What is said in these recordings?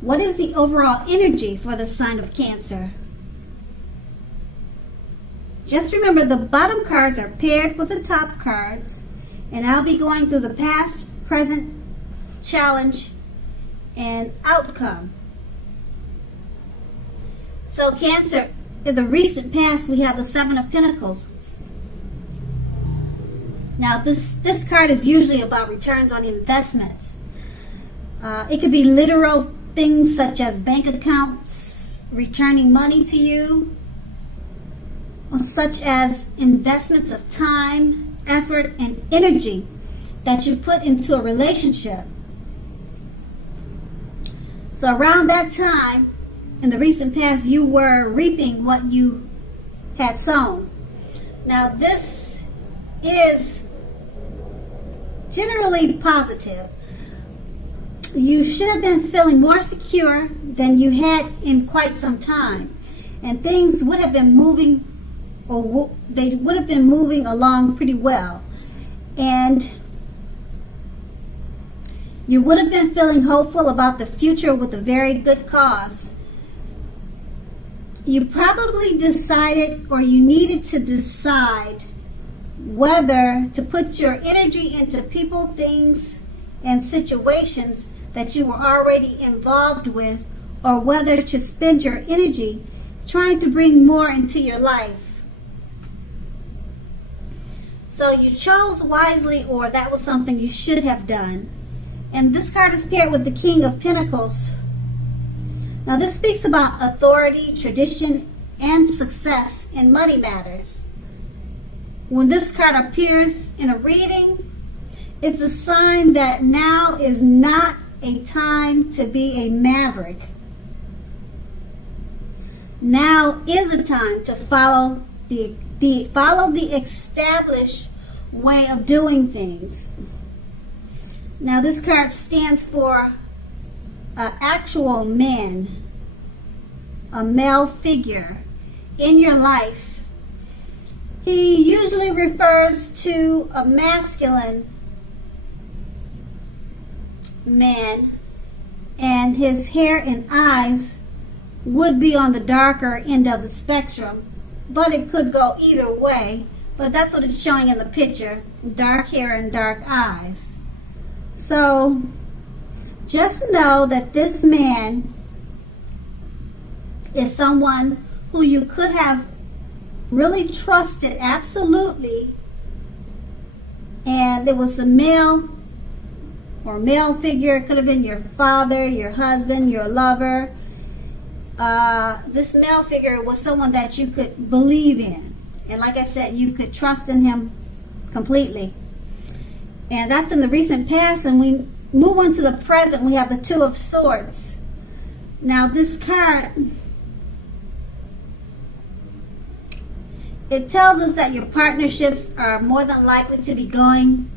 What is the overall energy for the sign of Cancer? Just remember, the bottom cards are paired with the top cards, and I'll be going through the past, present, challenge, and outcome. So Cancer, in the recent past, we have the Seven of Pentacles. Now, this card is usually about returns on investments. It could be literal things such as bank accounts returning money to you, or such as investments of time, effort, and energy that you put into a relationship. So around that time, in the recent past, you were reaping what you had sown. Now, this is generally positive. You should have been feeling more secure than you had in quite some time, and things would have been moving, or they would have been moving along pretty well, and you would have been feeling hopeful about the future with a very good cause. You probably decided, or you needed to decide, whether to put your energy into people, things, and situations that you were already involved with, or whether to spend your energy trying to bring more into your life. So you chose wisely, or that was something you should have done. And this card is paired with the King of Pentacles. Now, this speaks about authority, tradition, and success in money matters. When this card appears in a reading, it's a sign that now is not a time to be a maverick. Now is a time to follow the established way of doing things. Now, this card stands for an actual man, a male figure in your life. He usually refers to a masculine man, and his hair and eyes would be on the darker end of the spectrum, but it could go either way. But that's what it's showing in the picture: dark hair and dark eyes. So just know that this man is someone who you could have really trusted absolutely, and it was a male or male figure. It could have been your father, your husband, your lover. This male figure was someone that you could believe in, and like I said, you could trust in him completely. And that's in the recent past, and we move on to the present. We have the Two of Swords. Now, this card, it tells us that your partnerships are more than likely to be going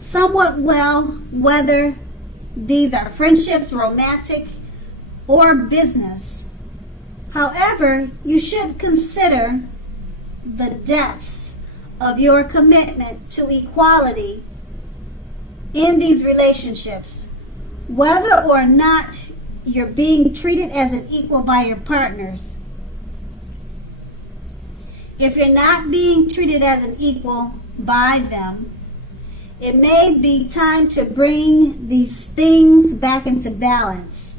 somewhat well, whether these are friendships, romantic, or business. However, you should consider the depths of your commitment to equality in these relationships, whether or not you're being treated as an equal by your partners. If you're not being treated as an equal by them, it may be time to bring these things back into balance.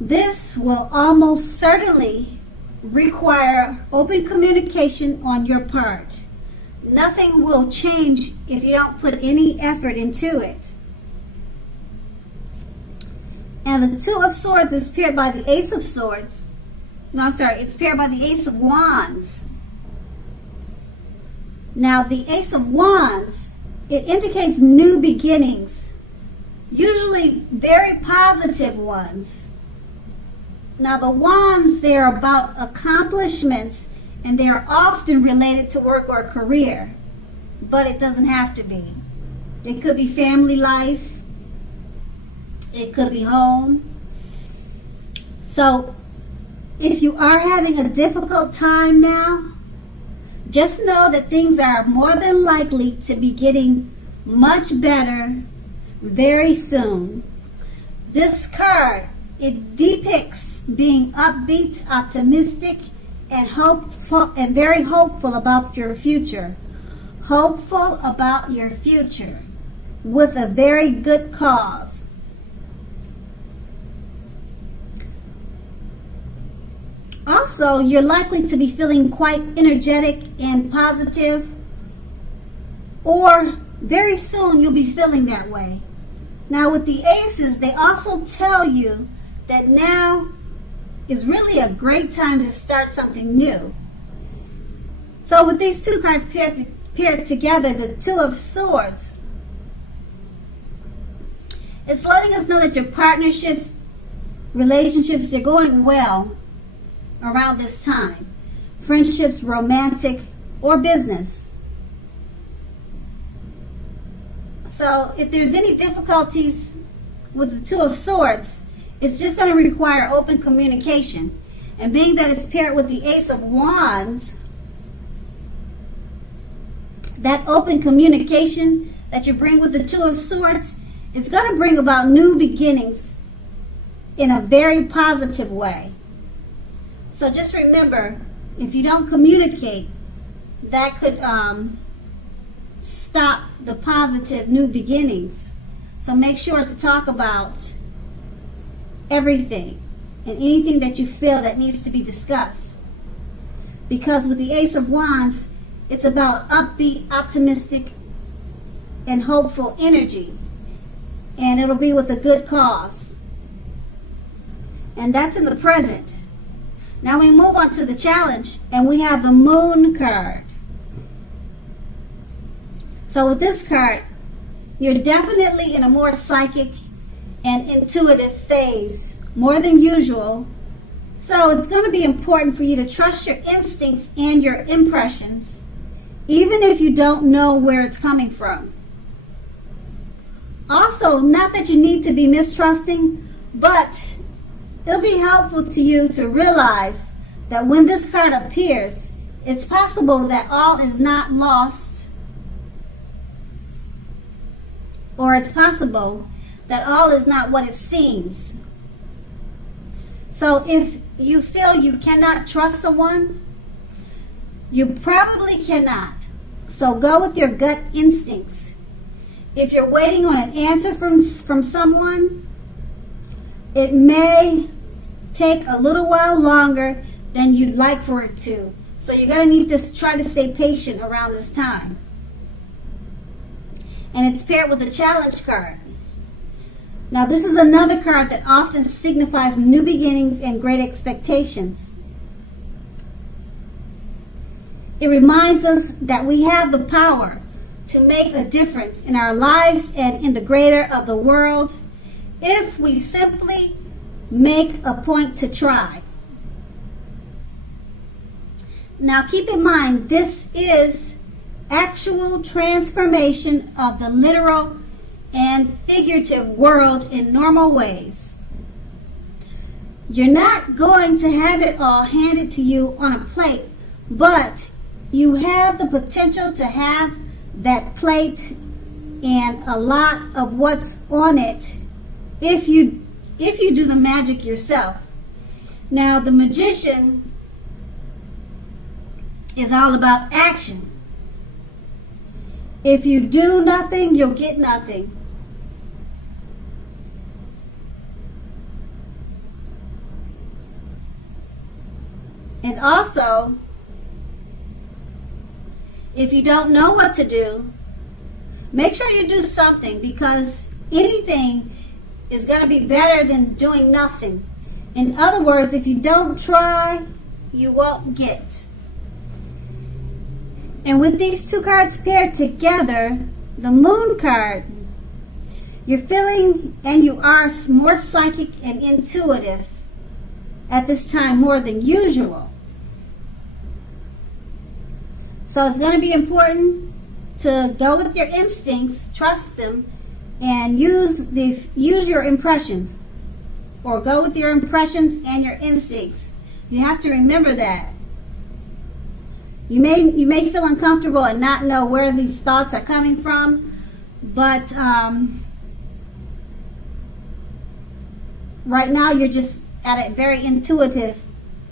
This will almost certainly require open communication on your part. Nothing will change if you don't put any effort into it. And the Two of Swords is paired by the Ace of Swords. No, I'm sorry, it's paired by the Ace of Wands. Now, the Ace of Wands, it indicates new beginnings, usually very positive ones. Now, the wands, they're about accomplishments, and they are often related to work or career, but it doesn't have to be. It could be family life. It could be home. So if you are having a difficult time now, just know that things are more than likely to be getting much better very soon. This card, it depicts being upbeat, optimistic, and hopeful, and very hopeful about your future. Hopeful about your future with a very good cause. Also, you're likely to be feeling quite energetic and positive, or very soon you'll be feeling that way. Now with the aces, they also tell you that now is really a great time to start something new. So with these two cards paired together, the Two of Swords, it's letting us know that your partnerships, relationships, they're going well around this time. Friendships, romantic, or business. So if there's any difficulties with the Two of Swords, it's just going to require open communication. And being that it's paired with the Ace of Wands, that open communication that you bring with the Two of Swords, it's going to bring about new beginnings in a very positive way. So just remember, if you don't communicate, that could stop the positive new beginnings. So make sure to talk about everything and anything that you feel that needs to be discussed. Because with the Ace of Wands, it's about upbeat, optimistic, and hopeful energy. And it'll be with a good cause. And that's in the present. Now we move on to the challenge, and we have the Moon card. So with this card, you're definitely in a more psychic and intuitive phase, more than usual. So it's going to be important for you to trust your instincts and your impressions, even if you don't know where it's coming from. Also, not that you need to be mistrusting, but it'll be helpful to you to realize that when this card appears, it's possible that all is not lost, or it's possible that all is not what it seems. So if you feel you cannot trust someone, you probably cannot. So go with your gut instincts. If you're waiting on an answer from someone, it may take a little while longer than you'd like for it to. So you're going to need to try to stay patient around this time. And it's paired with a challenge card. Now this is another card that often signifies new beginnings and great expectations. It reminds us that we have the power to make a difference in our lives and in the greater of the world if we simply make a point to try. Now keep in mind, this is actual transformation of the literal and figurative world in normal ways. You're not going to have it all handed to you on a plate, but you have the potential to have that plate and a lot of what's on it if you do the magic yourself. Now the Magician is all about action. If you do nothing, you'll get nothing. And also, if you don't know what to do, make sure you do something, because anything is going to be better than doing nothing. In other words, if you don't try, you won't get. And with these two cards paired together, the Moon card, you're feeling and you are more psychic and intuitive at this time more than usual. So it's going to be important to go with your instincts, trust them, and use your impressions, or go with your impressions and your instincts. You have to remember that. You may feel uncomfortable and not know where these thoughts are coming from, but right now you're just at a very intuitive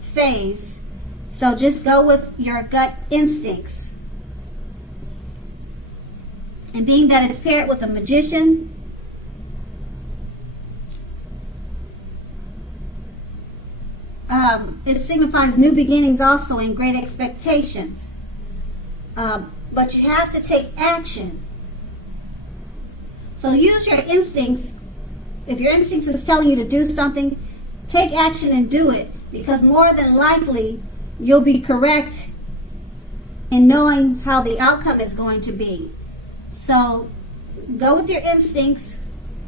phase. So just go with your gut instincts. And being that it's paired with a magician, it signifies new beginnings also and great expectations. But you have to take action. So use your instincts. If your instincts is telling you to do something, take action and do it, because more than likely you'll be correct in knowing how the outcome is going to be. So go with your instincts,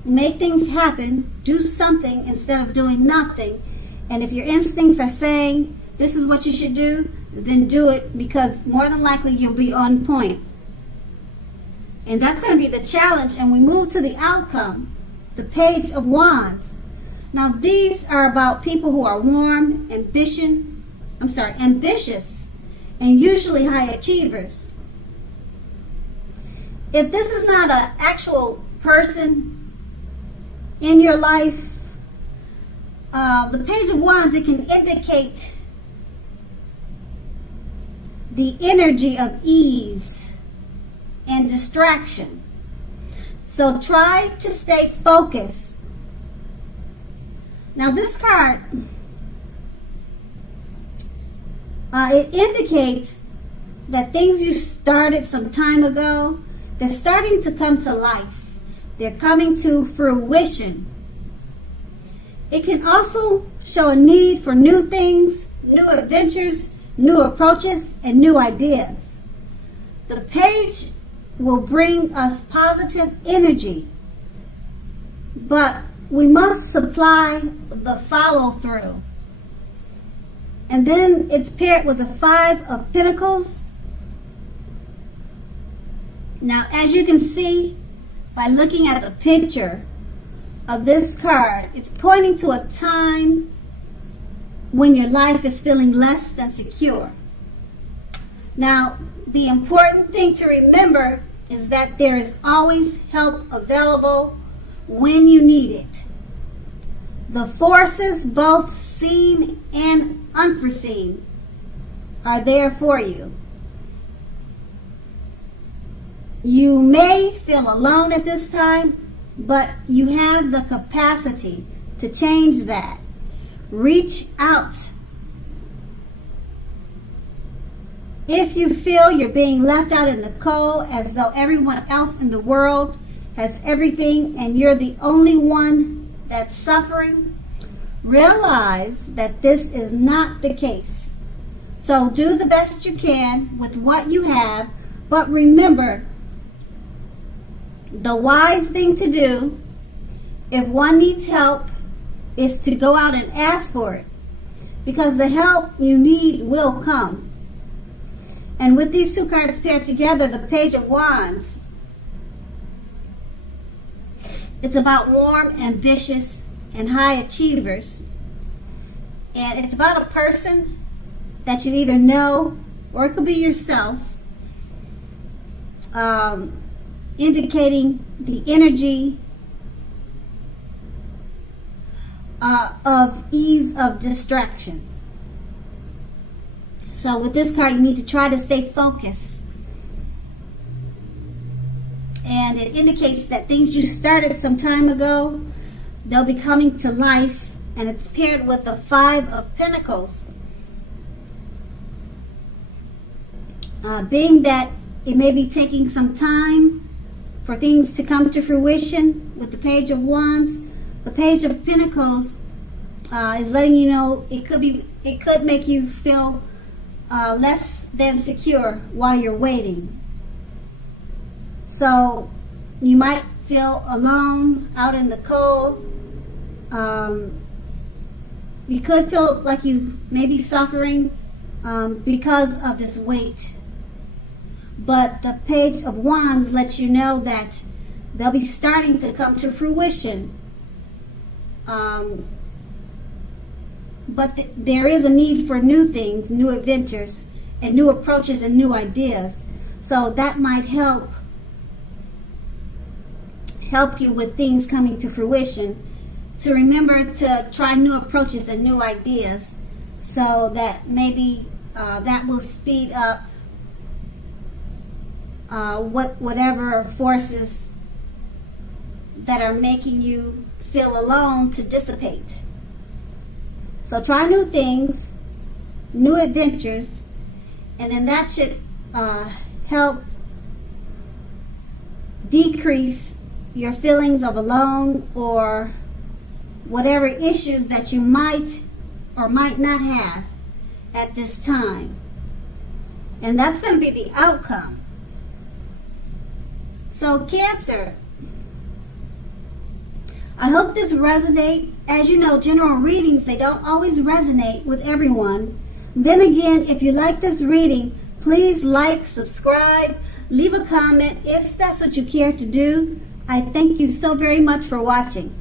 make things happen, do something instead of doing nothing. And if your instincts are saying this is what you should do, then do it, because more than likely you'll be on point. And that's going to be the challenge. And we move to the outcome, the Page of Wands. Now these are about people who are warm, ambitious, and usually high achievers. If this is not an actual person in your life, the Page of Wands, it can indicate the energy of ease and distraction. So try to stay focused. Now this card, it indicates that things you started some time ago, they're starting to come to life. They're coming to fruition. It can also show a need for new things, new adventures, new approaches, and new ideas. The page will bring us positive energy, but we must supply the follow-through. And then it's paired with the Five of Pentacles. Now, as you can see by looking at the picture of this card, it's pointing to a time when your life is feeling less than secure. Now, the important thing to remember is that there is always help available when you need it. The forces, both seen and unforeseen, are there for you. You may feel alone at this time, but you have the capacity to change that. Reach out. If you feel you're being left out in the cold, as though everyone else in the world has everything and you're the only one that's suffering, realize that this is not the case. So do the best you can with what you have, but remember, the wise thing to do, if one needs help, is to go out and ask for it, because the help you need will come. And with these two cards paired together, the Page of Wands, it's about warm, ambitious, and high achievers. And it's about a person that you either know, or it could be yourself, indicating the energy of ease of distraction. So with this card, you need to try to stay focused. And it indicates that things you started some time ago, they'll be coming to life. And it's paired with the Five of Pentacles. Being that it may be taking some time for things to come to fruition with the Page of Wands, the Page of Pentacles is letting you know it could make you feel less than secure while you're waiting. So you might feel alone out in the cold. You could feel like you may be suffering because of this wait. But the Page of Wands lets you know that they'll be starting to come to fruition. But there is a need for new things, new adventures, and new approaches and new ideas. So that might help you with things coming to fruition. to remember to try new approaches and new ideas, so that maybe that will speed up whatever forces that are making you feel alone to dissipate. So try new things, new adventures, and then that should help decrease your feelings of alone or whatever issues that you might or might not have at this time. And that's going to be the outcome. So Cancer, I hope this resonates. As you know, general readings, they don't always resonate with everyone. Then again, if you like this reading, please like, subscribe, leave a comment if that's what you care to do. I thank you so very much for watching.